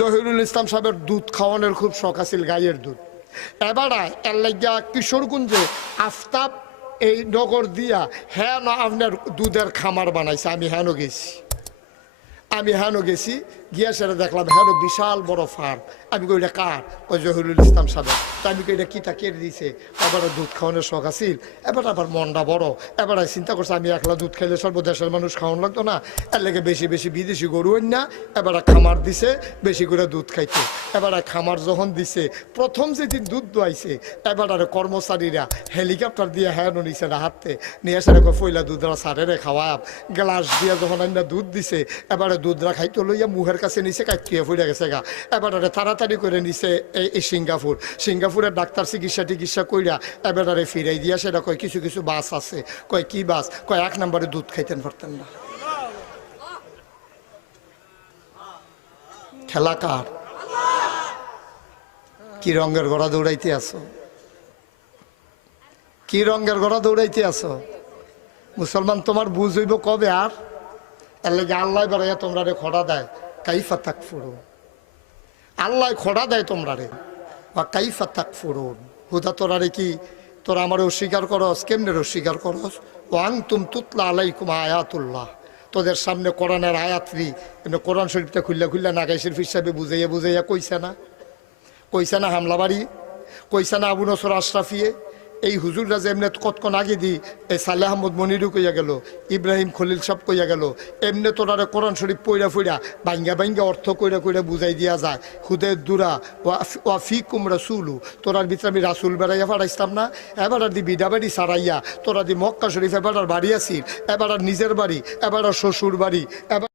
জহিরুল ইসলাম সাহেবের দুধ খাওয়ানোর খুব শখ আছিল, গাইয়ের দুধ। এবারে এর লাগিয়া কিশোরগঞ্জে আফতাব এই নগর দিয়া হ্যাঁ না আপনার দুধের খামার বানাইছে। আমি হ্যানো গেছি গিয়া সেটা দেখলাম হ্যাঁ বিশাল বড় ফার্ম। আমি কই এটা কার? ওই জহিরুল ইসলাম সাহেব। তা আমি কই এটা কিটা কেটে দিছে? এবারে দুধ খাওয়ানোর শখ আছিল, এবার আবার মনটা বড়। এবারে চিন্তা করছে আমি একলা দুধ খাইলে সর্বদেশের মানুষ খাওয়ানো লাগতো না, এর লেগে বেশি বেশি বিদেশি গরু না এবারে খামার দিছে বেশি করে দুধ খাইতে। এবারে খামার যখন দিছে প্রথম যেদিন দুধ দোয়াইছে এবারে কর্মচারীরা হেলিকপ্টার দিয়ে হ্যাঁ নিছে না হাতে নিয়ে এসে ফইলা দুধরা সারেরে খাওয়া গ্লাস দিয়ে যখন আইনা দুধ দিছে এবারে দুধরা খাইতে লইয়া মুহের কাছে নিচে কাটিয়ে ফুড়ে গেছে গা। এবারে তাড়াতাড়ি করে নিছে এই সিঙ্গাপুরের ডাক্তার চিকিৎসা কইরা এবারে ফিরাই দিয়া সেটা কয় কিছু কিছু বাস আছে। কয় কি বাস? কয় 1 নম্বরে দুধ খাইতেন পারতেন না। খেলা কার? কি রঙের ঘোড়া দৌড়াইতে আসো? কি রঙের ঘোড়া দৌড়াইতে আসো? মুসলমান তোমার বুঝ হইব কবে? আর এর লেগে আল্লাহ বাড়াইয়া তোমরা রে খড়া দেয় কাইফা তাকফুরুন। আল্লাহ খড়া দেয় তোমরা রে বা কাইফা তাকফুরুন। হুদা তোরা রে কি তোরা আমার অস্বীকার করস? কেমনে অস্বীকার করস? ও আনতুম তুতলা আলাইকুম আয়াতুল্লাহ। তোদের সামনে কোরআনের আয়াতরি কোরআন শরীফটা খুললা নাগাই শরীফ হিসাবে বুঝাইয়া কইছে না হামলাবাড়ি, কইছে না আবু নসর আশরাফিয়ে। এই হুজুররা যে এমনি কতক্ষণ আগে দি এই সালেহ আহমদ মনিরু কইয়া গেল, ইব্রাহিম খলিল সব কইয়া গেল, এমনি তোরারে কোরআন শরীফ পইরা ভাঙ্গা অর্থ কইরা বুঝাই দিয়া যায়। হুদে দুরা ওয়াফিকুম রাসূলু, তোরার ভিতরে আমি রাসুল বেড়াইয়া পাঠাইছিলাম না? এবার আর দি বিডাবাড়ি সারাইয়া তোরা দি মক্কা শরীফ এবার আর বাড়ি আসিল, এবার আর নিজের বাড়ি, এবার আর শ্বশুর বাড়ি, এবার